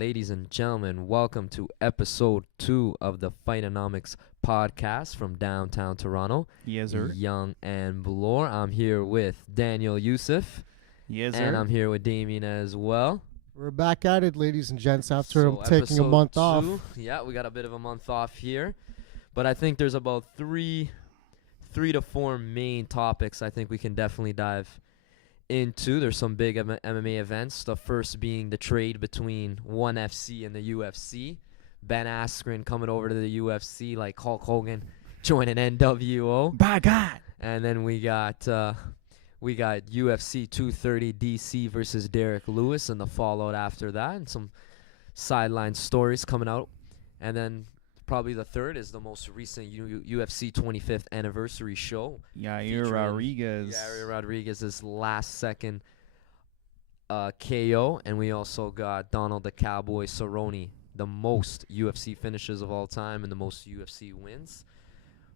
ladies and gentlemen. Welcome to episode 2 of the Fightonomics podcast from downtown Toronto. Yes, sir. Young and Bloor. I'm here with Daniel Youssef. Yes, and sir. I'm here with Damien as well. We're back at it, ladies and gents, after So taking a episode month off. 2, Yeah, we got a bit of a month off here. But I think there's about three to four main topics I think we can definitely dive into. There's some big MMA events. The first being the trade between ONE FC and the UFC. Ben Askren coming over to the UFC like Hulk Hogan joining NWO. By God. And then we got UFC 230 DC versus Derek Lewis and the fallout after that, and some sideline stories coming out. And then probably the third is the most recent UFC 25th anniversary show. Yair Rodriguez. Yair Rodriguez's last second KO. And we also got Donald the Cowboy Cerrone, the most UFC finishes of all time and the most UFC wins.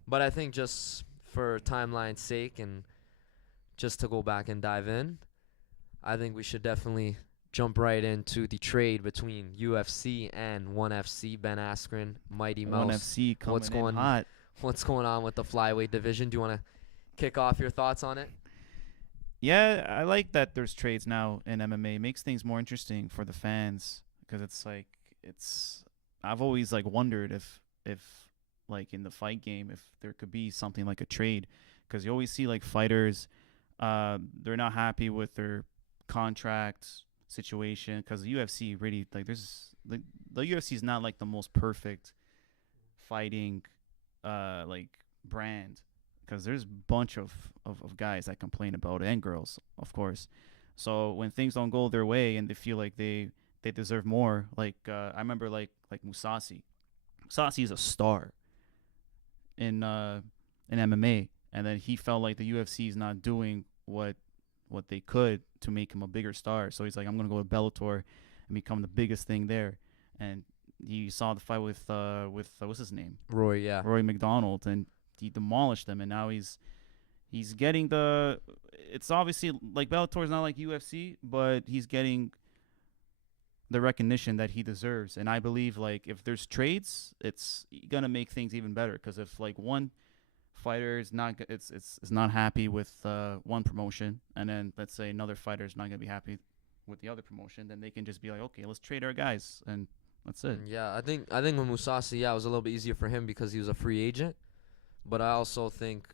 But I think just for timeline's sake and just to go back and dive in, I think we should definitely jump right into the trade between UFC and ONE FC. Ben Askren, Mighty Mouse. ONE FC coming in hot. What's going on with the flyweight division? Do you want to kick off your thoughts on it? Yeah, I like that there's trades now in MMA. It makes things more interesting for the fans because I've always wondered if like in the fight game if there could be something like a trade, because you always see fighters they're not happy with their contract situation, because the UFC really the UFC is not the most perfect fighting brand, because there's a bunch of guys that complain about it, and girls, of course. So when things don't go their way and they feel like they deserve more, I remember like Musasi. Musasi is a star in MMA, and then he felt like the UFC is not doing what they could to make him a bigger star. So he's like, I'm gonna go to Bellator and become the biggest thing there. And he saw the fight with what's his name? Roy McDonald, and he demolished him. And now he's getting the. It's obviously Bellator is not like UFC, but he's getting the recognition that he deserves. And I believe if there's trades, it's gonna make things even better, because if one fighter is not not happy with one promotion, and then let's say another fighter is not gonna be happy with the other promotion, then they can just be like, okay, let's trade our guys, and that's it. Yeah, I think with Musasi, it was a little bit easier for him because he was a free agent. But I also think,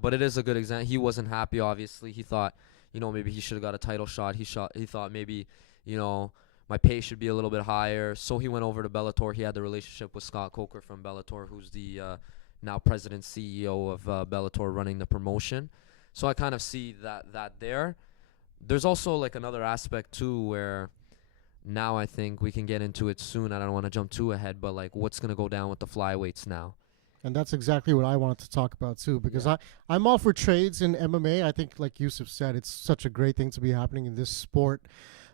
but it is a good example. He wasn't happy, obviously. He thought, maybe he should have got a title shot. He thought maybe, my pay should be a little bit higher. So he went over to Bellator. He had the relationship with Scott Coker from Bellator, who's the now president CEO of Bellator, running the promotion. So I kind of see that there. There's also another aspect too, where now I think we can get into it soon. I don't want to jump too ahead, but what's gonna go down with the flyweights now? And that's exactly what I wanted to talk about too, because I'm all for trades in MMA. I think, like Yusuf said, it's such a great thing to be happening in this sport.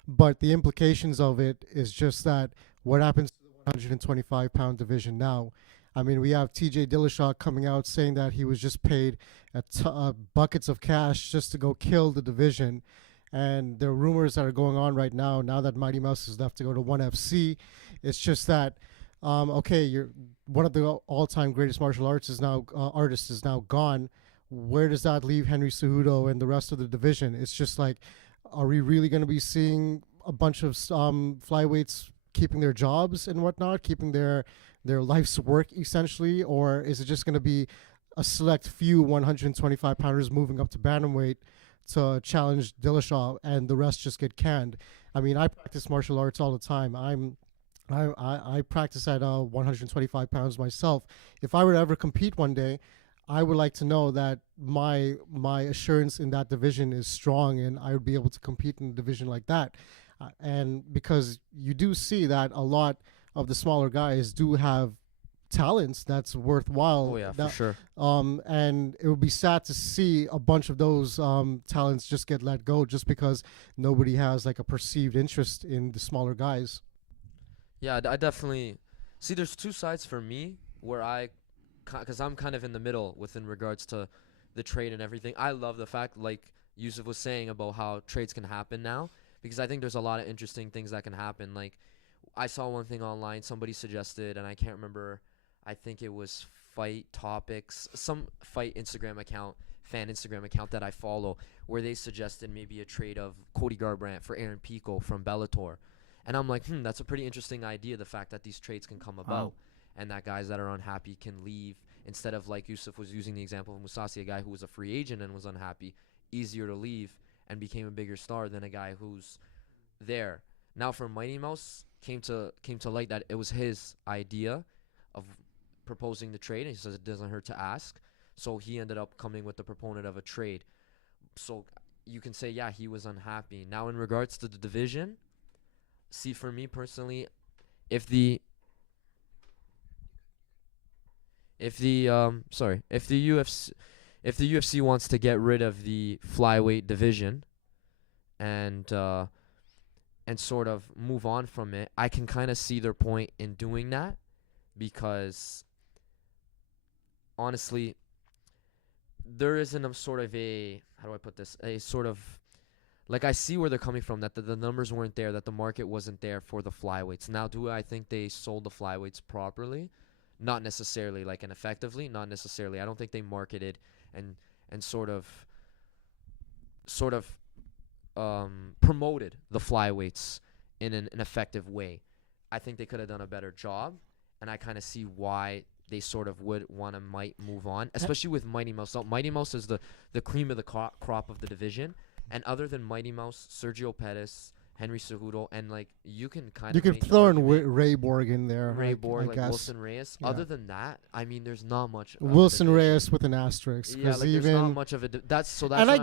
But the implications of it is just that what happens to the 125-pound division now. I mean, we have TJ Dillashaw coming out saying that he was just paid buckets of cash just to go kill the division. And there are rumors that are going on right now that Mighty Mouse is left to go to ONE FC. It's just that, okay, you're one of the all-time greatest martial artists is now gone. Where does that leave Henry Cejudo and the rest of the division? It's just are we really going to be seeing a bunch of flyweights keeping their jobs and whatnot, keeping their life's work essentially, or is it just going to be a select few 125-pounders moving up to bantamweight to challenge Dillashaw and the rest just get canned? I mean, I practice martial arts all the time. I practice at 125 pounds myself. If I were to ever compete one day, I would like to know that my assurance in that division is strong, and I would be able to compete in a division like that. And because you do see that a lot of the smaller guys do have talents that's worthwhile. Oh yeah, for sure. And it would be sad to see a bunch of those talents just get let go just because nobody has a perceived interest in the smaller guys. Yeah, I definitely see. There's two sides for me where because I'm kind of in the middle within regards to the trade and everything. I love the fact, like Yusuf was saying, about how trades can happen now, because I think there's a lot of interesting things that can happen. I saw one thing online. Somebody suggested, and I can't remember. I think it was Fightonomics, some fight Instagram account, fan Instagram account that I follow, where they suggested maybe a trade of Cody Garbrandt for Aaron Pico from Bellator. And I'm like, that's a pretty interesting idea, the fact that these trades can come about and that guys that are unhappy can leave instead of, like Yusuf was using the example of Mousasi, a guy who was a free agent and was unhappy, easier to leave and became a bigger star than a guy who's there. Now for Mighty Mouse, came to light that it was his idea of proposing the trade, and he says it doesn't hurt to ask. So he ended up coming with the proponent of a trade. So you can say, yeah, he was unhappy. Now in regards to the division, see, for me personally, if the UFC wants to get rid of the flyweight division and sort of move on from it, I can kind of see their point in doing that, because honestly, there isn't a sort of a, how do I put this, a sort of, like, I see where they're coming from, that the numbers weren't there, that the market wasn't there for the flyweights. Now, do I think they sold the flyweights properly? Not necessarily, like, and effectively, not necessarily. I don't think they marketed and sort of promoted the flyweights in an effective way. I think they could have done a better job, and I kind of see why they sort of would want to might move on, especially with Mighty Mouse. So Mighty Mouse is the cream of the crop of the division, and other than Mighty Mouse, Sergio Pettis, Henry Cejudo, and like you can throw in Ray Borg in there. Ray Borg, like Wilson Reyes. Yeah. Other than that, I mean, there's not much. Wilson Reyes with an asterisk. Yeah, like there's not much of it. That's and I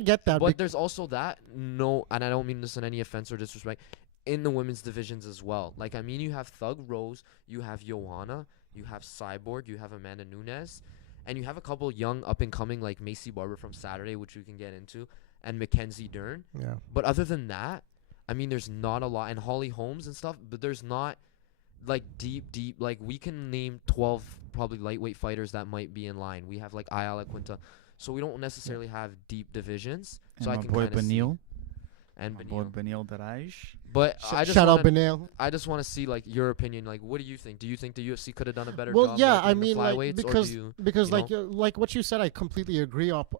get that. But there's also that and I don't mean this in any offense or disrespect, in the women's divisions as well. Like, I mean, you have Thug Rose, you have Joanna, you have Cyborg, you have Amanda Nunes, and you have a couple young up and coming like Macy Barber from Saturday, which we can get into, and Mackenzie Dern. Yeah. But other than that, I mean, there's not a lot, and Holly Holmes and stuff, but there's not like deep, like we can name 12 probably lightweight fighters that might be in line. We have like Ayala Quinta, so we don't necessarily have deep divisions. And so I my can boy kind of see. And my boy Benil. Benil Daraj. But I just shout out Benil. I just want to see like your opinion. Like, what do you think? Do you think the UFC could have done a better well, job? yeah, like, I in mean, the like flyweights, because like what you said, I completely agree upon too.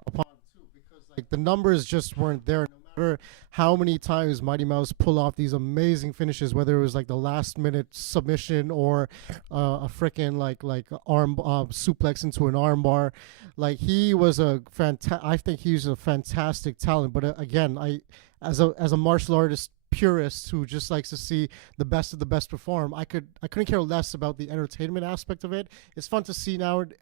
Because like the numbers just weren't there. No matter how many times Mighty Mouse pull off these amazing finishes, whether it was like the last minute submission or a freaking like arm suplex into an armbar, like he was I think he's a fantastic talent. But again, as a martial artist purist who just likes to see the best of the best perform, I couldn't care less about the entertainment aspect of it. It's fun to see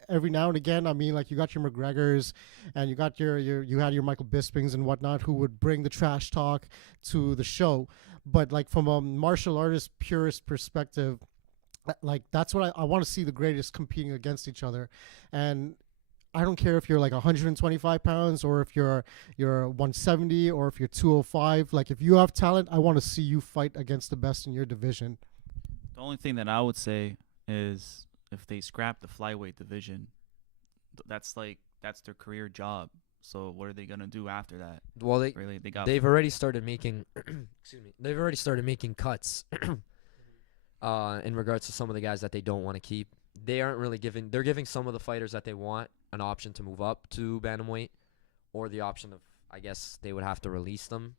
every now and again. I mean, like you got your McGregors and you got you had your Michael Bispings and whatnot who would bring the trash talk to the show. But like from a martial artist purist perspective, like that's what I want to see, the greatest competing against each other. And I don't care if you're like 125 pounds or if you're 170 or if you're 205. Like if you have talent, I want to see you fight against the best in your division. The only thing that I would say is if they scrap the flyweight division, that's their career job. So what are they gonna do after that? Well, they've already started making excuse me. They've already started making cuts in regards to some of the guys that they don't want to keep. They aren't really giving. They're giving some of the fighters that they want an option to move up to bantamweight, or the option of, I guess they would have to release them,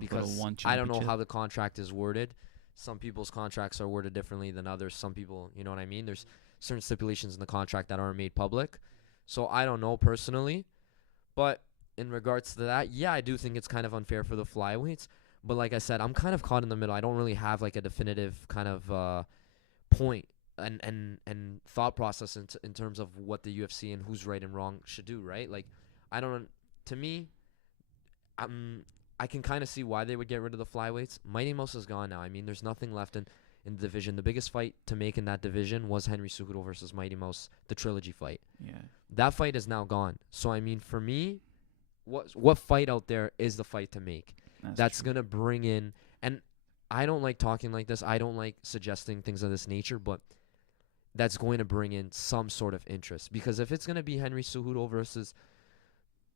because I don't know how the contract is worded. Some people's contracts are worded differently than others. Some people, you know what I mean? There's certain stipulations in the contract that aren't made public. So I don't know personally, but in regards to that, yeah, I do think it's kind of unfair for the flyweights. But like I said, I'm kind of caught in the middle. I don't really have like a definitive kind of point and thought process in terms of what the UFC and who's right and wrong should do, right? Like, to me, I can kind of see why they would get rid of the flyweights. Mighty Mouse is gone now. I mean, there's nothing left in the division. The biggest fight to make in that division was Henry Cejudo versus Mighty Mouse, the trilogy fight. Yeah. That fight is now gone. So, I mean, for me, what fight out there is the fight to make? That's going to bring in, and I don't like talking like this. I don't like suggesting things of this nature, but that's going to bring in some sort of interest. Because if it's going to be Henry Cejudo versus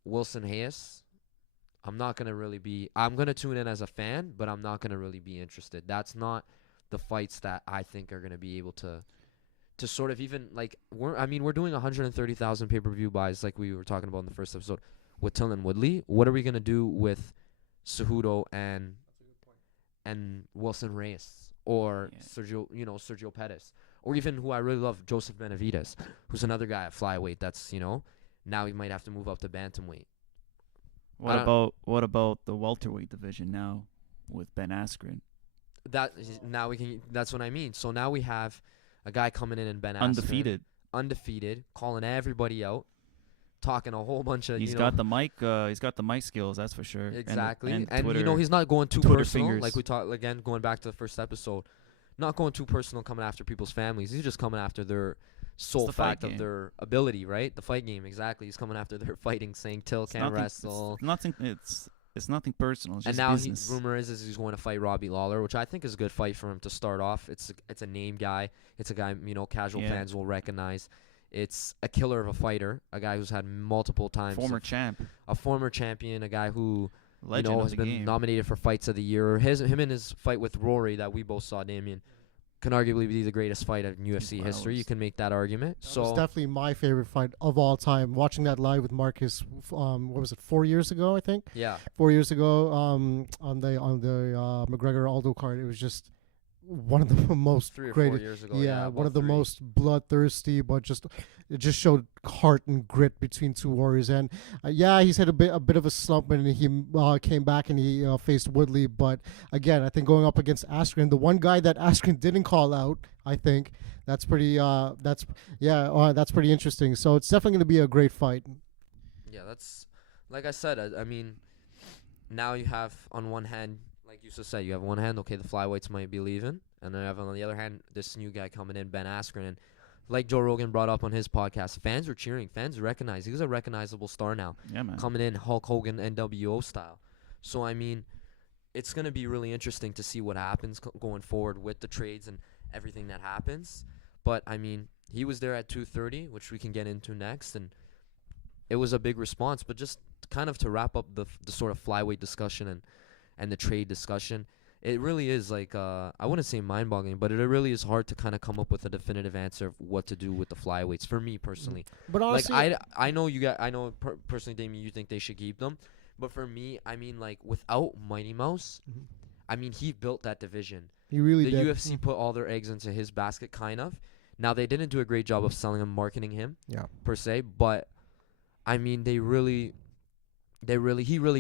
Wilson Reyes, I'm going to tune in as a fan, but I'm not going to really be interested. That's not the fights that I think are gonna be able to sort of even like we're doing 130,000 pay-per-view buys like we were talking about in the first episode with Till and Woodley. What are we gonna do with Cejudo and Wilson Reyes or Sergio Pettis, or even who I really love, Joseph Benavidez, who's another guy at flyweight that's now he might have to move up to bantamweight. What about the welterweight division now with Ben Askren? That's what I mean. So now we have a guy coming in Ben Askren, undefeated, calling everybody out, talking a whole bunch of. He's got the mic. He's got the mic skills. That's for sure. Exactly, and Twitter, he's not going too Twitter personal. fingers. Like we talked again, going back to the first episode, not going too personal, coming after people's families. He's just coming after their sole fact of their ability, right? The fight game, exactly. He's coming after their fighting, saying Till can't wrestle. It's nothing. It's nothing personal. It's and just now business. rumor is he's going to fight Robbie Lawler, which I think is a good fight for him to start off. It's a name guy. It's a guy casual fans will recognize. It's a killer of a fighter, a guy who's had multiple times a former champion, a guy who has been nominated for fights of the year. Him and his fight with Rory that we both saw, Damien, can arguably be the greatest fight in UFC history. You can make that argument. That was definitely my favorite fight of all time. Watching that live with Marcus, what was it, 4 years ago, I think? Yeah. 4 years ago, on the McGregor Aldo card, it was just one of the most 3 or great. 4 years ago. Yeah, one of the most bloodthirsty, but it just showed heart and grit between two warriors. And he's had a bit of a slump, and he came back and he faced Woodley. But again, I think going up against Askren, the one guy that Askren didn't call out, I think that's pretty. That's pretty interesting. So it's definitely going to be a great fight. Yeah, that's like I said. I mean, now you have on one hand, like you just said, you have one hand, okay, the flyweights might be leaving, and then you have on the other hand this new guy coming in, Ben Askren, and like Joe Rogan brought up on his podcast, fans were cheering, fans recognize he's a recognizable star now, coming in Hulk Hogan NWO style. So I mean, it's gonna be really interesting to see what happens going forward with the trades and everything that happens. But I mean, he was there at 230, which we can get into next, and it was a big response. But just kind of to wrap up the sort of flyweight discussion and the trade discussion, it really is like I wouldn't say mind-boggling, but it really is hard to kind of come up with a definitive answer of what to do with the flyweights for me personally. But honestly, like I know personally, Damien, you think they should keep them, but for me, I mean, like without Mighty Mouse, I mean, he built that division. He really did. The UFC put all their eggs into his basket, kind of. Now they didn't do a great job of selling him, marketing him, per se, but I mean, he really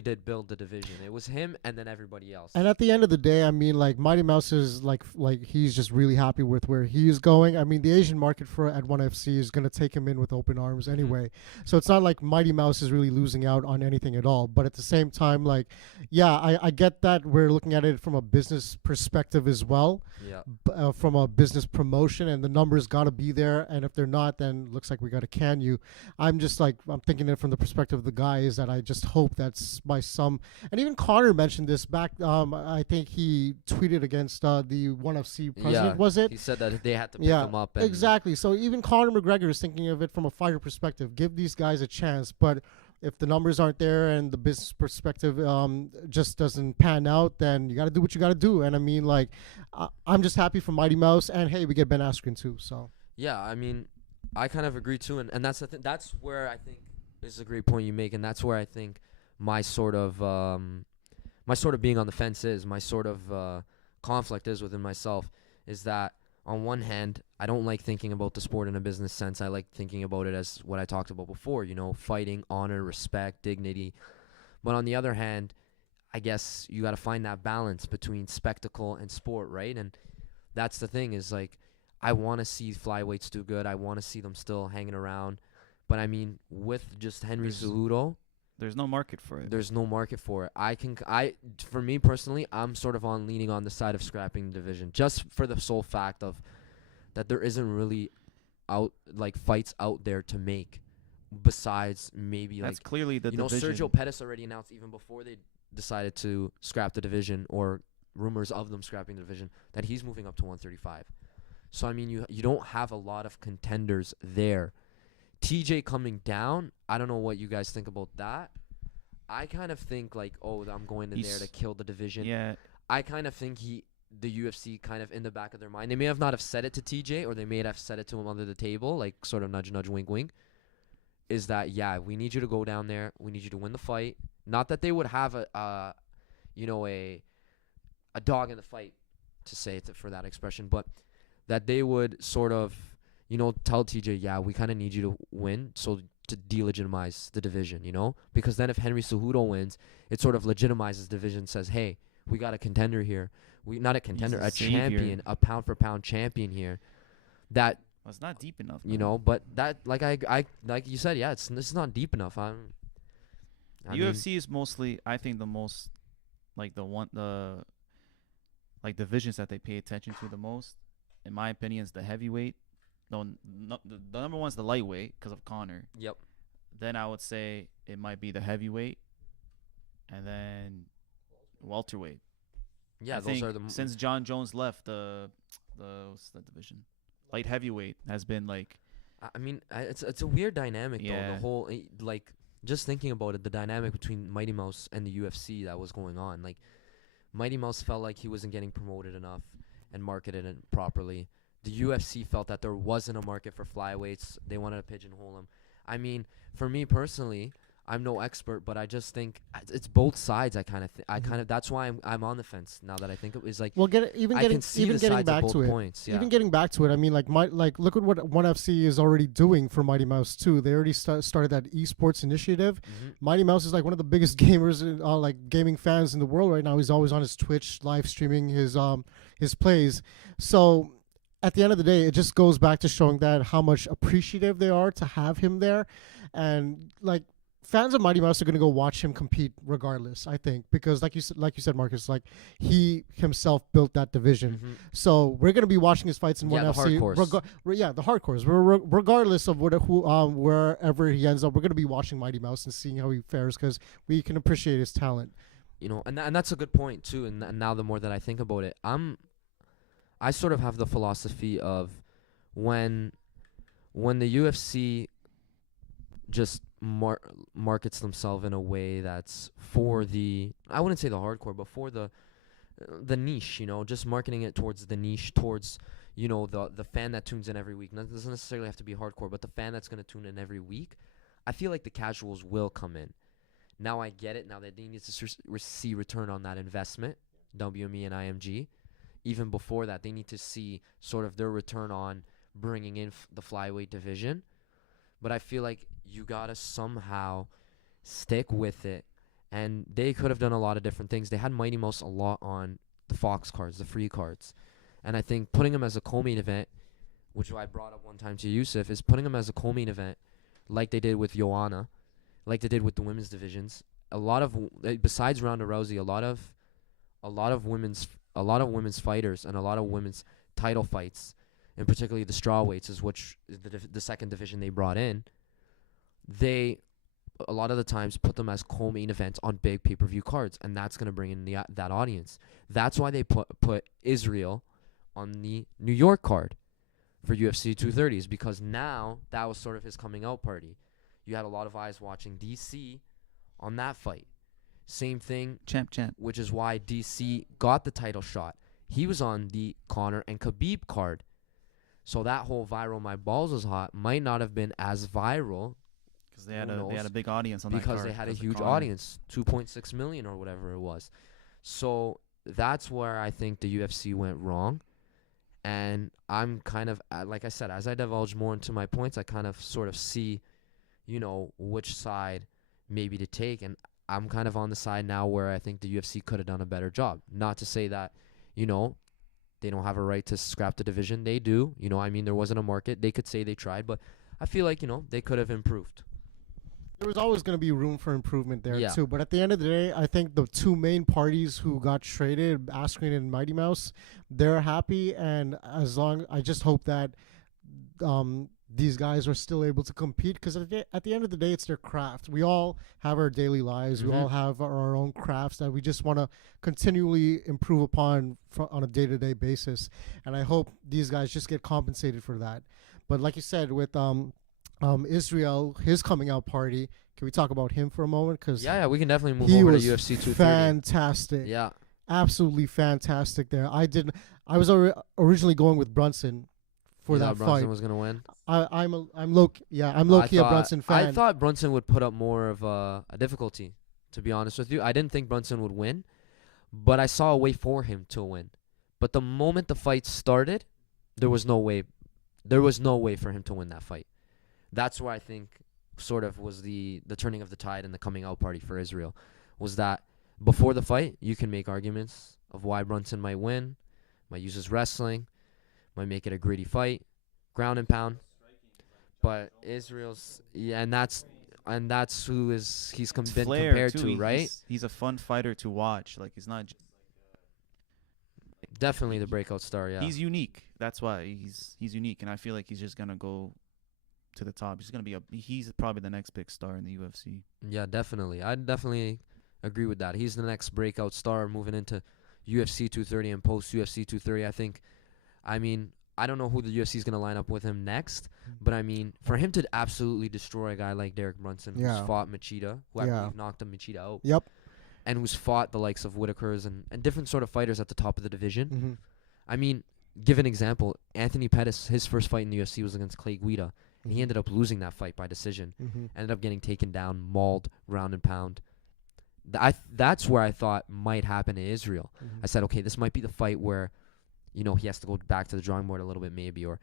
did build the division. It was him and then everybody else. And at the end of the day, I mean, like Mighty Mouse is like he's just really happy with where he is going. I mean, the Asian market at ONE FC is going to take him in with open arms anyway. So it's not like Mighty Mouse is really losing out on anything at all. But at the same time, like, I get that we're looking at it from a business perspective as well. Yeah. From a business promotion, and the numbers got to be there. And if they're not, then looks like we got to can you. I'm thinking it from the perspective of the guy is that I just hope that's by some, and even Connor mentioned this back. I think he tweeted against the ONE FC president. Was it? He said that they had to pick him up. Exactly. So even Conor McGregor is thinking of it from a fighter perspective. Give these guys a chance, but if the numbers aren't there and the business perspective just doesn't pan out, then you got to do what you got to do. And I mean, like, I'm just happy for Mighty Mouse, and hey, we get Ben Askren too. So yeah, I mean, I kind of agree too, and that's the that's where I think is a great point you make, and that's where I think my sort of being on the fence is, my sort of conflict is within myself, is that on one hand, I don't like thinking about the sport in a business sense. I like thinking about it as what I talked about before, fighting, honor, respect, dignity. But on the other hand, I guess you got to find that balance between spectacle and sport, right? And that's the thing is, like, I want to see flyweights do good. I want to see them still hanging around. But I mean, with just Henry Cejudo, there's no market for it. There's no market for it. For me personally, I'm sort of leaning on the side of scrapping the division, just for the sole fact of that there isn't really fights out there to make, besides maybe that's clearly the division. Sergio Pettis already announced even before they decided to scrap the division, or rumors of them scrapping the division, that he's moving up to 135. So I mean, you don't have a lot of contenders there. TJ coming down, I don't know what you guys think about that. I kind of think like, I'm going in there to kill the division. Yeah. I kind of think the UFC kind of in the back of their mind. They may have not have said it to TJ, or they may have said it to him under the table, like sort of nudge, nudge, wink, wink. Is that, yeah, we need you to go down there. We need you to win the fight. Not that they would have a dog in the fight, to say it for that expression, but that they would sort of, tell TJ, yeah, we kind of need you to win, so to delegitimize the division, because then if Henry Cejudo wins, it sort of legitimizes the division, says, hey, we got a contender here. Not a contender, a champion, a pound for pound champion here. That, well, it's not deep enough, but that, like like you said, yeah, it's not deep enough. The UFC is mostly, I think, the most like the divisions that they pay attention to the most, in my opinion, is the heavyweight. No, the number one's the lightweight because of Conor. Yep. Then I would say it might be the heavyweight, and then welterweight. Yeah, I those think are the since John Jones left, the what's that division? Light heavyweight has been like. I mean, it's a weird dynamic though. Yeah. The whole like, just thinking about it, the dynamic between Mighty Mouse and the UFC that was going on. Like, Mighty Mouse felt like he wasn't getting promoted enough and marketed it properly. The UFC felt that there wasn't a market for flyweights. They wanted to pigeonhole him. I mean, for me personally, I'm no expert, but I just think it's both sides. I kind of that's why I'm on the fence now that I think it was like. Well, getting back to it. Points, yeah. Even getting back to it, I mean, like look at what ONE FC is already doing for Mighty Mouse too. They already started that esports initiative. Mm-hmm. Mighty Mouse is like one of the biggest gamers, like gaming fans in the world right now. He's always on his Twitch live streaming his plays. So at the end of the day, it just goes back to showing that how much appreciative they are to have him there, and like. Fans of Mighty Mouse are going to go watch him compete regardless, I think, because like you said, Marcus, like he himself built that division. Mm-hmm. So we're going to be watching his fights in ONE FC. The hardcores. The hardcores. Regardless of wherever he ends up, we're going to be watching Mighty Mouse and seeing how he fares because we can appreciate his talent. And that's a good point too. And now the more that I think about it, I sort of have the philosophy of when the UFC just markets themselves in a way that's for the, I wouldn't say the hardcore, but for the niche, just marketing it towards the niche, towards the fan that tunes in every week. It doesn't necessarily have to be hardcore, but the fan that's going to tune in every week. I feel like the casuals will come in. Now I get it. Now that they need to see return on that investment, WME and IMG. Even before that, they need to see sort of their return on bringing in the flyweight division. But I feel like you gotta somehow stick with it, and they could have done a lot of different things. They had Mighty Mouse a lot on the Fox cards, the free cards, and I think putting him as a co-main event, which I brought up one time to Yusuf, is putting him as a co-main event, like they did with Joanna, like they did with the women's divisions. A lot of besides Ronda Rousey, a lot of women's fighters and a lot of women's title fights, and particularly the strawweights, is which is the second division they brought in. They a lot of the times put them as co-main events on big pay-per-view cards, and that's going to bring in that audience. That's why they put Israel on the New York card for UFC 230s, because now that was sort of his coming out party. You had a lot of eyes watching DC on that fight. Same thing, champ, which is why DC got the title shot. He was on the Conor and Khabib card. So that whole viral "my balls is hot" might not have been as viral. Because they had a big audience on that because card. They had a huge audience, 2.6 million or whatever it was. So that's where I think the UFC went wrong. And I'm kind of, like I said, as I divulge more into my points, I kind of sort of see, which side maybe to take. And I'm kind of on the side now where I think the UFC could have done a better job. Not to say that, they don't have a right to scrap the division. They do. There wasn't a market. They could say they tried, but I feel like, they could have improved. There was always going to be room for improvement there, Yeah. too. But at the end of the day, I think the two main parties who got traded, Askren and Mighty Mouse, they're happy. And I just hope that these guys are still able to compete, because at the end of the day, it's their craft. We all have our daily lives. Mm-hmm. We all have our own crafts that we just want to continually improve upon on a day-to-day basis. And I hope these guys just get compensated for that. But like you said, with Israel, his coming out party, can we talk about him for a moment? Cause yeah, we can definitely move over to UFC 230. Fantastic. Yeah. absolutely fantastic there. I was originally going with Brunson for You that thought Brunson fight. was gonna win. I'm low key a Brunson fan. I thought Brunson would put up more of a difficulty. To be honest with you, I didn't think Brunson would win, but I saw a way for him to win. But the moment the fight started, there was no way. There was no way for him to win that fight. That's where I think sort of was the turning of the tide and the coming out party for Israel. Was that before the fight, you can make arguments of why Brunson might win, might use his wrestling, might make it a gritty fight, ground and pound. But Israel's and that's who he's It's been Flair, compared too. to, right? He's a fun fighter to watch. Like, he's not. Definitely the breakout star. Yeah. He's unique. That's why he's unique, and I feel like he's just gonna go to the top. He's gonna be he's probably the next big star in the UFC. Yeah, definitely. I definitely agree with that. He's the next breakout star moving into UFC 230 and post UFC 230. I mean, I don't know who the UFC is going to line up with him next, but I mean, for him to absolutely destroy a guy like Derek Brunson, who's fought Machida, who I believe knocked Machida out, Yep. and who's fought the likes of Whitaker's and different sort of fighters at the top of the division. Mm-hmm. I mean, give an example. Anthony Pettis, his first fight in the UFC was against Clay Guida, and he ended up losing that fight by decision. Mm-hmm. Ended up getting taken down, mauled, ground and pound. That's where I thought might happen to Israel. Mm-hmm. I said, okay, this might be the fight where, you know, he has to go back to the drawing board a little bit maybe, or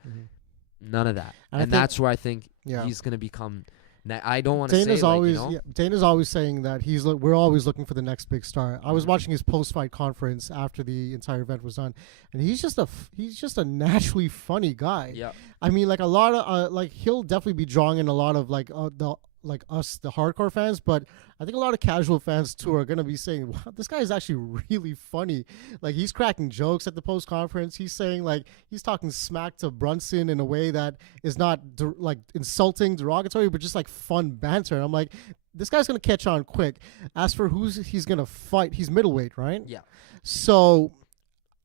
none of that. And that's where I think he's going to become. I don't want to say, always, like, you know. Dana's always saying that we're always looking for the next big star. I was watching his post-fight conference after the entire event was done, and he's just a naturally funny guy. Yeah. I mean, like a lot of he'll definitely be drawing in a lot of the hardcore fans, but I think a lot of casual fans too are gonna be saying, "Wow, this guy is actually really funny." Like, he's cracking jokes at the post conference. He's saying, he's talking smack to Brunson in a way that is not insulting, derogatory, but just like fun banter. And I'm like, this guy's gonna catch on quick. As for he's gonna fight, he's middleweight, right? Yeah. So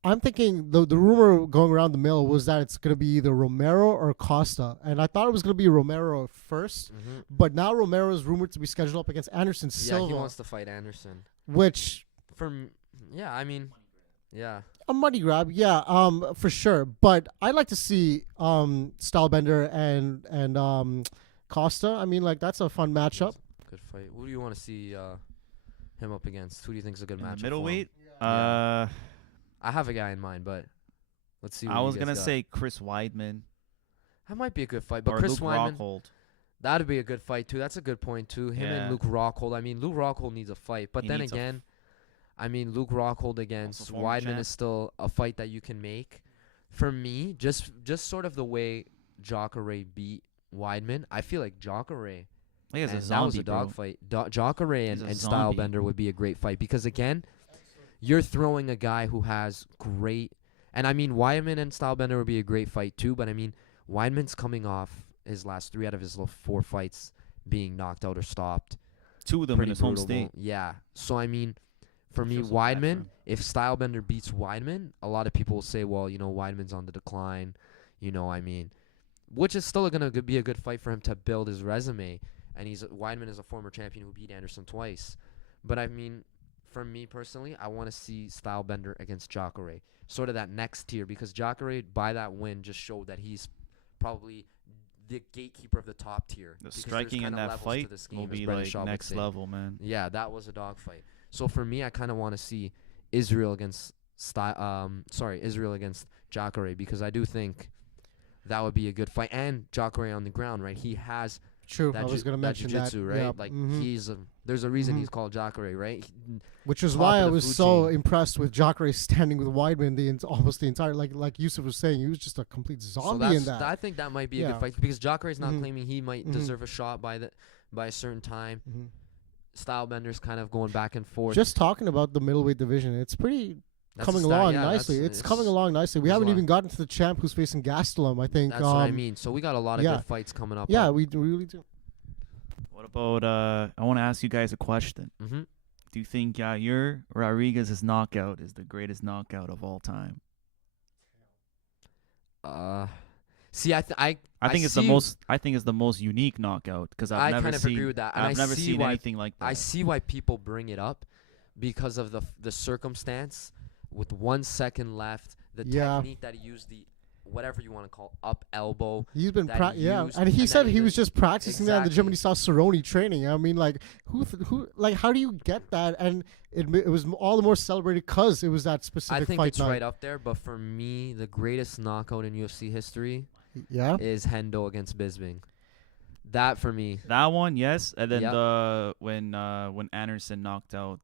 I'm thinking the rumor going around the mill was that it's going to be either Romero or Costa. And I thought it was going to be Romero at first. Mm-hmm. But now Romero is rumored to be scheduled up against Anderson Silva. Yeah, he wants to fight Anderson. Which... I mean, yeah. A money grab, yeah, for sure. But I'd like to see Stylebender and Costa. I mean, that's a fun matchup. Good fight. Who do you want to see him up against? Who do you think is a good matchup? Middleweight? Yeah. I have a guy in mind, but let's see. I was gonna say Chris Weidman. That might be a good fight, but or Chris Luke Weidman, Rockhold. that'd be a good fight too. That's a good point too. Him and Luke Rockhold. I mean, Luke Rockhold needs a fight, but then again, I mean, Luke Rockhold against Weidman is still a fight that you can make. For me, just sort of the way Jacare beat Weidman, I feel like Jacare. That was a dog fight. Jacare and Stylebender would be a great fight because again, you're throwing a guy who has great, and I mean Weidman and Stylebender would be a great fight too. But I mean Weidman's coming off his last 3 out of his 4 fights being knocked out or stopped. 2 of them in his home state. Yeah. So I mean, for me, Weidman, if Stylebender beats Weidman, a lot of people will say, well, you know, Weidman's on the decline. You know, I mean, which is still going to be a good fight for him to build his resume. And Weidman is a former champion who beat Anderson twice. But I mean, for me personally, I want to see Stylebender against Jacare. Sort of that next tier, because Jacare, by that win, just showed that he's probably the gatekeeper of the top tier. The striking in that fight will be next level, man. Yeah, that was a dog fight. So for me, I kind of want to see Israel against Israel against Jacare, because I do think that would be a good fight. And Jacare on the ground, right? He has True. I was going to mention jiu-jitsu, that. right? Yep. Like there's a reason he's called Jacare, right? Which is why I was so impressed with Jacare standing with Weidman almost the entire, like Yusuf was saying, he was just a complete zombie in that. I think that might be a good fight, because Jacare is not claiming he might deserve a shot by a certain time. Stylebender's kind of going back and forth. Just talking about the middleweight division, it's pretty coming along nicely. It's coming along nicely. We haven't even gotten to the champ who's facing Gastelum, I think. That's what I mean. So we got a lot of good fights coming up. Yeah, we really do. What about, I want to ask you guys a question. Mm-hmm. Do you think Yair Rodriguez's knockout is the greatest knockout of all time? See, I think it's the most unique knockout, because I've never kind of agree with that. And I've never seen anything like that. I see why people bring it up, because of the circumstance with 1 second left, the Yeah. technique that he used, the whatever you want to call up elbow. He's been that he yeah, used, and he and said then he was just practicing that in the gym when Exactly. he saw Cerrone training. I mean, like who like how do you get that? And it was all the more celebrated because it was that I specific think fight it's night. right up there, but for me, the greatest knockout in UFC history Yeah, is Hendo against Bisping. That for me, That one, yes. And then Yep. when Anderson knocked out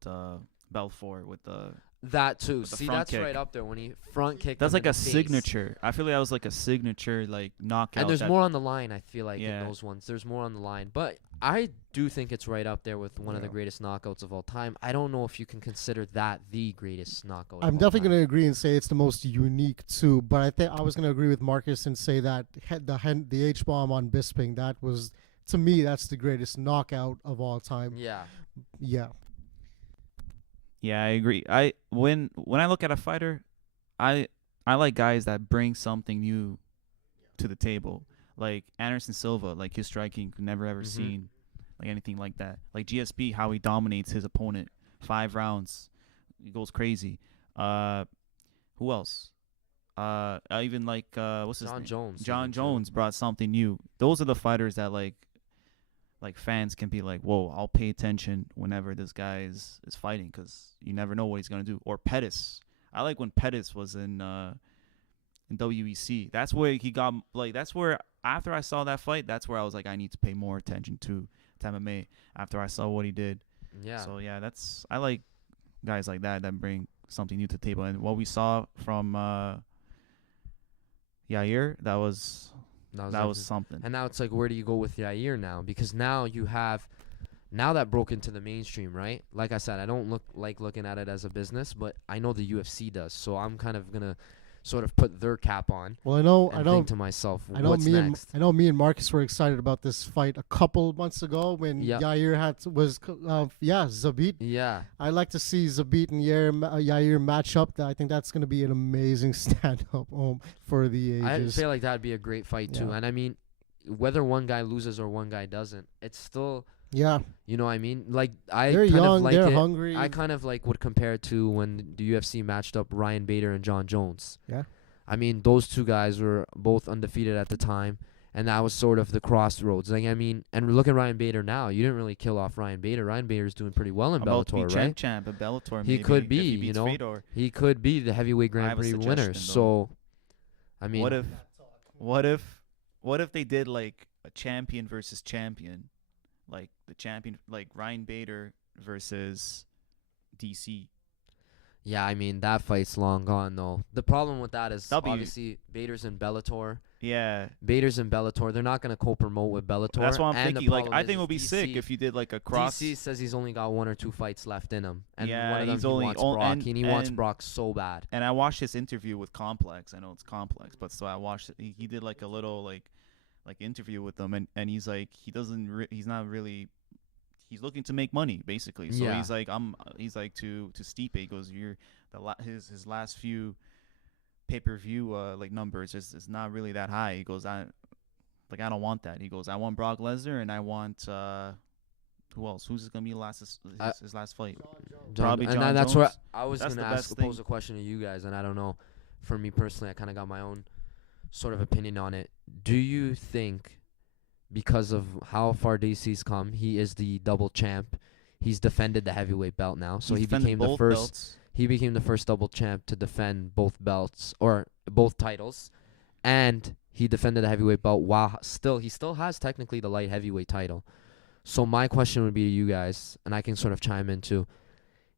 Belfort with the that too. With the See, front that's kick. right up there when he front kicked. that's him like in a the face. signature. I feel like that was like a signature like knockout. And there's that- more on the line, I feel like, Yeah. in those ones. There's more on the line. But I do think it's right up there with one of the Yeah. greatest knockouts of all time. I don't know if you can consider that the greatest knockout I'm of all definitely time. going to agree and say it's the most unique too. But I think I was going to agree with Marcus and say that the H bomb on Bisping, that was, to me, that's the greatest knockout of all time. Yeah. Yeah, Yeah, I agree. When I look at a fighter, I like guys that bring something new to the table. Like Anderson Silva, like his striking, never ever Mhm. seen like anything like that. Like GSP, how he dominates his opponent, 5 rounds, he goes crazy. Who else? I even like what's his John name? Jones. John even, too. Jones brought something new. Those are the fighters that like fans can be like, whoa, I'll pay attention whenever this guy is fighting because you never know what he's gonna do. Or Pettis, I like when Pettis was in WEC. That's where he got like. That's where after I saw that fight, that's where I was like, I need to pay more attention to MMA after I saw what he did. Yeah. So yeah, I like guys like that bring something new to the table. And what we saw from Yair, that was definitely- something. And now it's like, where do you go with Yair now? Because now you have, now that broke into the mainstream, right? Like I said, I don't like looking at it as a business, but I know the UFC does. So I'm kind of gonna sort of put their cap on well, I know and think to myself, what's next? I know me and Marcus were excited about this fight a couple months ago when Yep. Yair was Zabit. Yeah. I like to see Zabit and Yair match up. I think that's going to be an amazing stand-up for the I ages. feel like that'd be a great fight too. Yeah. And I mean, whether one guy loses or one guy doesn't, it's still, Yeah, you know what I mean? Like I they're kind young, of like they're it. hungry. I kind of like would compare it to when the UFC matched up Ryan Bader and John Jones. Yeah. I mean, those two guys were both undefeated at the time, and that was sort of the crossroads. Like I mean, and look at Ryan Bader now. You didn't really kill off Ryan Bader. Ryan Bader's doing pretty well in About to be Bellator, right? champ at Bellator. He maybe, could if be, he you beats know. Fedor. He could be the heavyweight I Grand have a Prix winner. suggestion, though. So, I mean, what if they did like a champion versus champion, like the champion, like Ryan Bader versus DC. yeah, I mean that fight's long gone though. The problem with that is That'll be- obviously Bader's in Bellator. Yeah, Bader's in Bellator. They're not gonna co-promote with Bellator. that's what I'm and the thinking. Like, problem I is think it would be sick DC if you did like a cross. DC says he's only got 1 or 2 fights left in him, and Yeah, one of them he's he only- wants oh, Brock, and- and he wants and- Brock so bad. And I watched his interview with Complex. I know it's Complex, but so I watched it. He did like a little like interview with them, and he's like he's not really. He's looking to make money, basically. So Yeah. he's like, he's like to Stipe. He goes, you're his last few pay-per-view like numbers is not really that high. He goes, I don't want that. He goes, I want Brock Lesnar and I want who else? Who's gonna be his last fight? Probably and John that's where Jones. I was That's gonna the best pose thing. a question to you guys, and I don't know. For me personally, I kind of got my own sort of opinion on it. Do you think, because of how far DC's come, he is the double champ? He's defended the heavyweight belt now, so He he defended became the both first. belts. He became the first double champ to defend both belts or both titles, and he defended the heavyweight belt while he still has technically the light heavyweight title. So my question would be to you guys, and I can sort of chime in too,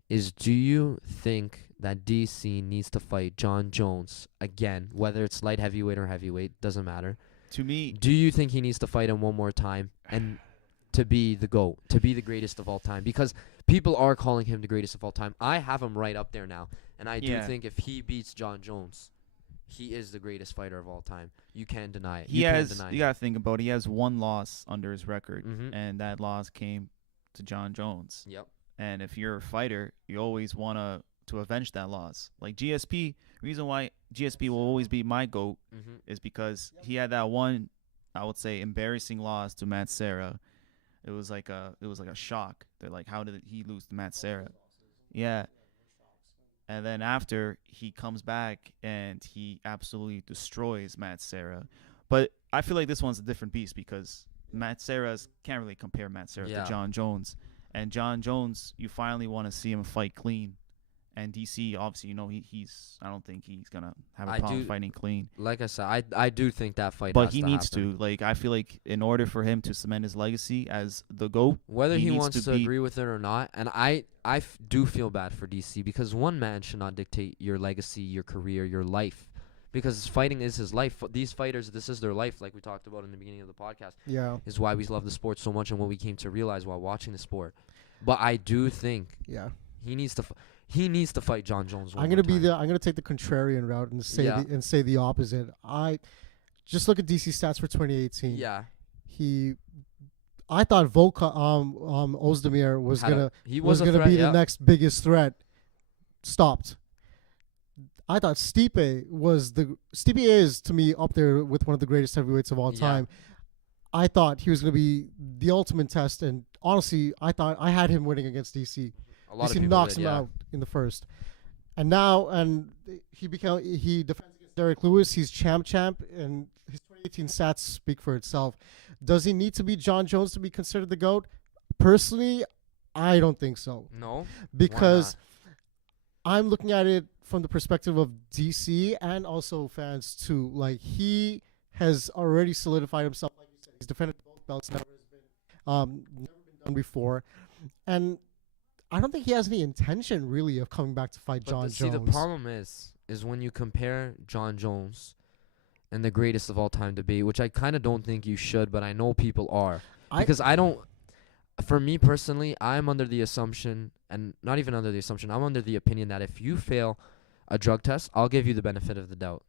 is do you think that DC needs to fight John Jones again, whether it's light heavyweight or heavyweight, doesn't matter. To me, Do you think he needs to fight him one more time and to be the GOAT, to be the greatest of all time? Because people are calling him the greatest of all time. I have him right up there now, and I do Yeah. think if he beats John Jones, he is the greatest fighter of all time. You can't deny it. he you can't has. deny You it. gotta think about it. He has one loss under his record, Mhm. and that loss came to John Jones. Yep. And if you're a fighter, you always wanna to avenge that loss. Like GSP, reason why GSP will always be my GOAT Mhm. is because he had that one, I would say, embarrassing loss to Matt Serra. It was like a shock. They're like, how did he lose to Matt Serra? Yeah. And then after he comes back and he absolutely destroys Matt Serra. But I feel like this one's a different beast because Matt Serra's can't really compare Matt Serra to Yeah. John Jones. And John Jones, you finally want to see him fight clean. And DC, obviously, he's. I don't think he's gonna have a I problem do- fighting clean. Like I said, I do think that fight But has he to needs happen. to. Like, I feel like in order for him to cement his legacy as the GOAT, Whether he he needs wants to to be- agree with it or not, and I do feel bad for DC because one man should not dictate your legacy, your career, your life, because fighting is his life. These fighters, this is their life, like we talked about in the beginning of the podcast. Yeah. Is why we love the sport so much and what we came to realize while watching the sport. But I do think Yeah. he needs to fight John Jones. I'm gonna take the contrarian route and say Yeah. say the opposite. I just look at DC stats for 2018. Yeah, I thought Ozdemir was he was a gonna threat, be yeah. the next biggest threat. Stopped. I thought Stipe is to me up there with one of the greatest heavyweights of all Yeah. time. I thought he was gonna be the ultimate test, and honestly, I thought I had him winning against DC. A lot of DC people knocks did, him yeah. out in the first, and he defends against Derek Lewis. He's champ, and his 2018 stats speak for itself. Does he need to be John Jones to be considered the GOAT? Personally, I don't think so, No, because I'm looking at it from the perspective of DC and also fans too. Like, he has already solidified himself. Like you said, he's defended both belts. Never been done before, and I don't think he has any intention really of coming back to fight John Jones. See, the problem is when you compare John Jones and the greatest of all time debate, which I kind of don't think you should, but I know people are. Because I don't, for me personally, I'm under the assumption, and not even under the assumption, I'm under the opinion that if you fail a drug test, I'll give you the benefit of the doubt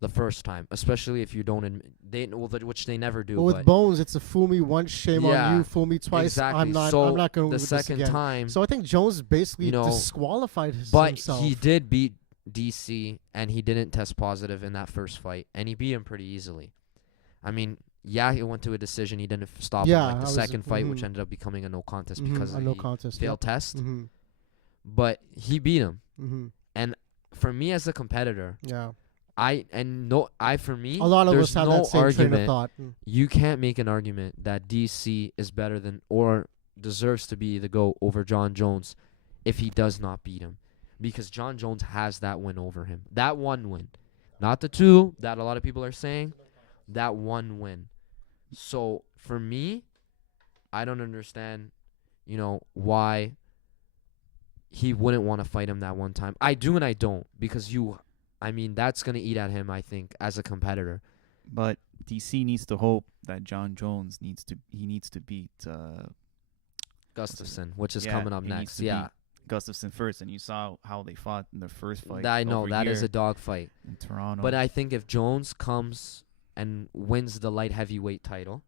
the first time, especially if you don't admit, which they never do. But with Bones, it's a fool me once, shame on you. Fool me twice. Exactly. I'm not going the with this second again. time. So I think Jones basically disqualified but himself. he did beat DC, and he didn't test positive in that first fight, and he beat him pretty easily. I mean, yeah, he went to a decision. He didn't stop him like the second fight, which ended up becoming a no contest because of the failed test. Mm-hmm. But he beat him. Mm-hmm. And for me as a competitor, yeah. For me, a lot of there's us have no that same argument. train of thought. You can't make an argument that DC is better than or deserves to be the GOAT over John Jones if he does not beat him. Because John Jones has that win over him. That one win. Not the two that a lot of people are saying. That one win. So, for me, I don't understand, why he wouldn't want to fight him that one time. I do and I don't. Because that's going to eat at him, I think, as a competitor. But DC needs to hope that John Jones needs to beat Gustafsson, which is coming up next. Yeah. Gustafsson first, and you saw how they fought in their first fight. I know that is a dog fight in Toronto. But I think if Jones comes and wins the light heavyweight title,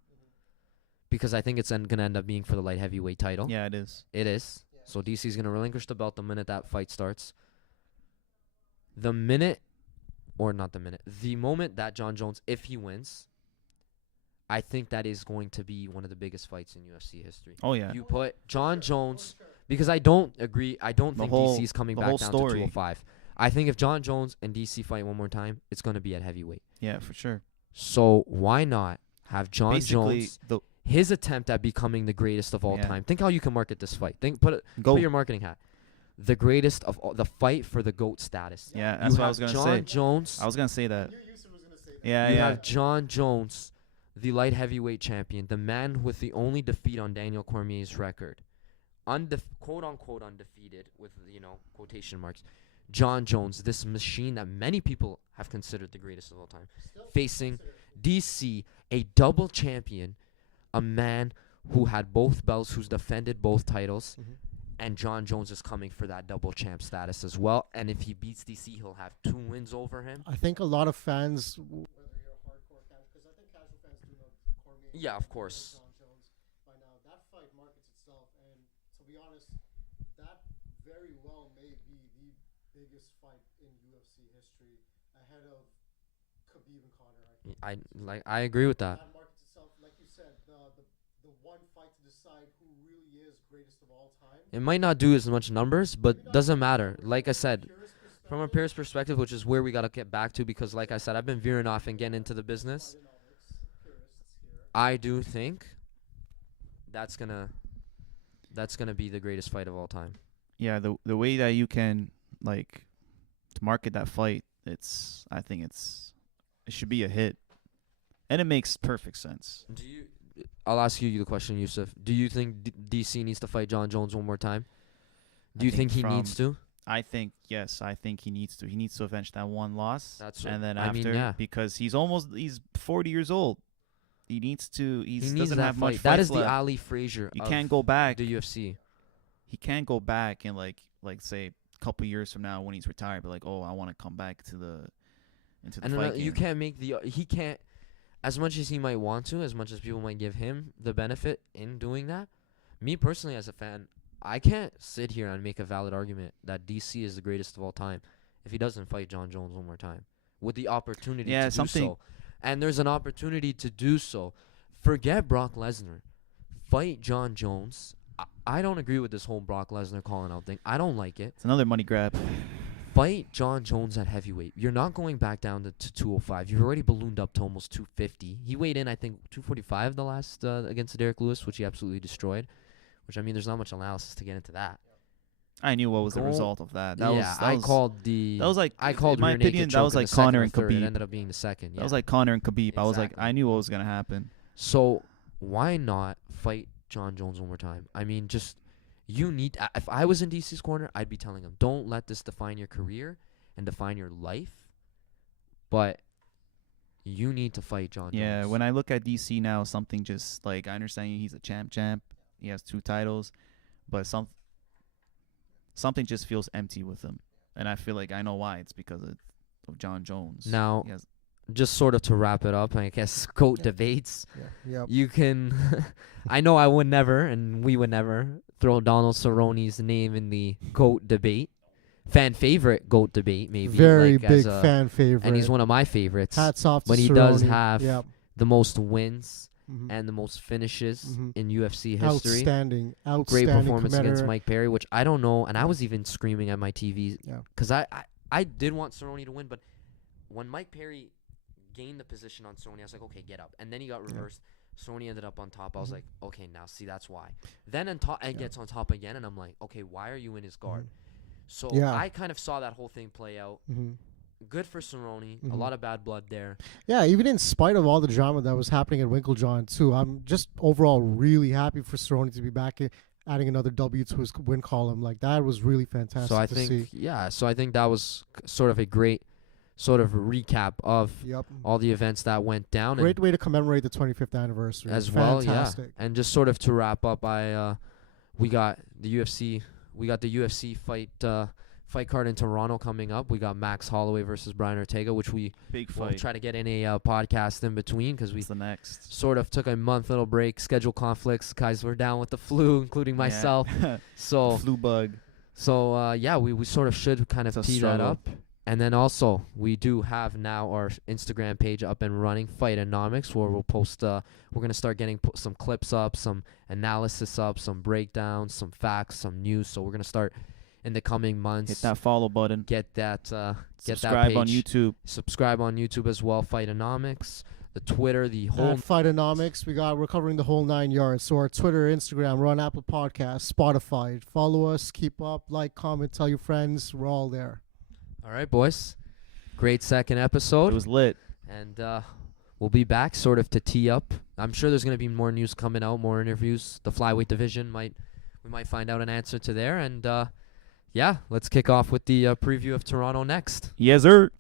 because I think it's going to end up being for the light heavyweight title. Yeah, it is. It is. So DC's going to relinquish the belt the minute that fight starts. The moment that John Jones, if he wins, I think that is going to be one of the biggest fights in UFC history. Oh, yeah. You put John Jones, because I don't agree. I don't think DC's coming back down to 205. I think if John Jones and DC fight one more time, it's going to be at heavyweight. Yeah, for sure. So why not have John Jones, his attempt at becoming the greatest of all time? Think how you can market this fight. Put your marketing hat. The greatest of all, the fight for the GOAT status. Yeah, that's what I was going to say. John Jones. I was going to say that. You have John Jones, the light heavyweight champion, the man with the only defeat on Daniel Cormier's record. Quote-unquote undefeated with, quotation marks. John Jones, this machine that many people have considered the greatest of all time, facing DC, a double champion, a man who had both belts, who's defended both titles, and John Jones is coming for that double champ status as well. And if he beats DC, he'll have 2 wins over him. I think a lot of fans, whether you're a hardcore fan, because I think casual fans do know Cormier. Yeah, of course. John Jones by now. That fight markets itself, and to be honest, that very well may be the biggest fight in UFC history, ahead of Khabib and Conor. I agree with that. That markets itself, like you said, the one fight to decide who really is greatest It might not do as much numbers, but doesn't matter. Like I said, from a purist perspective, which is where we got to get back to, because like I said, I've been veering off and getting into the business. I do think that's gonna be the greatest fight of all time. Yeah, the way that you can like to market that fight, I think it should be a hit, and it makes perfect sense. I'll ask you the question, Yusuf. Do you think DC needs to fight John Jones one more time? Do you think he needs to? I think yes. I think he needs to. He needs to avenge that one loss, and then I mean, after, yeah. because he's 40 years old. He needs to. He needs doesn't that have much fight. That is left. the Ali Frazier. You can't go back. The UFC. He can't go back and like say a couple years from now when he's retired, but like, oh, I want to come back into the fight game. You can't make he can't, as much as he might want to, as much as people might give him the benefit in doing that. Me personally, as a fan, I can't sit here and make a valid argument that DC is the greatest of all time if he doesn't fight John Jones one more time with the opportunity to do so. And there's an opportunity to do so. Forget Brock Lesnar. Fight John Jones. I don't agree with this whole Brock Lesnar calling out thing. I don't like it. It's another money grab. Fight John Jones at heavyweight. You're not going back down to 205. You've already ballooned up to almost 250. He weighed in, I think, 245 the last against Derek Lewis, which he absolutely destroyed. Which, I mean, there's not much analysis to get into that. I knew what was the result of that. I called in my opinion, that was like Conor and Khabib. It ended up being the second. That was like Conor and Khabib. Exactly. I was like, I knew what was gonna happen. So why not fight John Jones one more time? I mean, just you need. If I was in DC's corner, I'd be telling him, don't let this define your career and define your life. But you need to fight John Jones. Yeah, when I look at DC now, something just like, I understand he's a champ. He has 2 titles, but something just feels empty with him, and I feel like I know why. It's because of John Jones. Now, just sort of to wrap it up, I guess GOAT debates. Yeah. Yep. You can. I know I would never, and we would never throw Donald Cerrone's name in the GOAT debate. Fan favorite GOAT debate, maybe. Very big fan favorite, and he's one of my favorites. Hats off to but he Cerrone. does have Yep. the most wins. Mm-hmm. And the most finishes Mm-hmm. in UFC history. Outstanding Great performance competitor against Mike Perry, which I don't know. And I was even screaming at my TV because I did want Cerrone to win. But when Mike Perry gained the position on Cerrone, I was like, okay, get up. And then he got reversed. Cerrone ended up on top. I was like, okay, now see, that's why. Then it gets on top again. And I'm like, okay, why are you in his guard? So I kind of saw that whole thing play out. Good for Cerrone. A lot of bad blood there. Yeah, even in spite of all the drama that was happening at Winklejohn, too, I'm just overall really happy for Cerrone to be back adding another W to his win column. Like, that was really fantastic so I to think, see. Yeah, so I think that was sort of a great sort of recap of all the events that went down. Great way to commemorate the 25th anniversary. As fantastic. well, yeah. And just sort of to wrap up, we got the UFC fight card in Toronto coming up. We got Max Holloway versus Brian Ortega, which we will try to get in a podcast in between because we sort of took a month little break. Schedule conflicts. Guys were down with the flu, including myself. So flu bug. So we sort of should kind of tee that up. And then also we do have now our Instagram page up and running, Fightonomics, where we'll post. We're gonna start getting some clips up, some analysis up, some breakdowns, some facts, some news. So we're gonna start in the coming months. Hit that follow button. Get that. Subscribe on YouTube. Subscribe on YouTube as well. Fightonomics. The Twitter, the whole Fightonomics. We're covering the whole 9 yards. So our Twitter, Instagram, we're on Apple Podcasts, Spotify. Follow us. Keep up. Like, comment, tell your friends. We're all there. All right, boys. Great second episode. It was lit. And we'll be back sort of to tee up. I'm sure there's gonna be more news coming out, more interviews. The flyweight division we might find out an answer to there. And let's kick off with the preview of Toronto next. Yes, sir.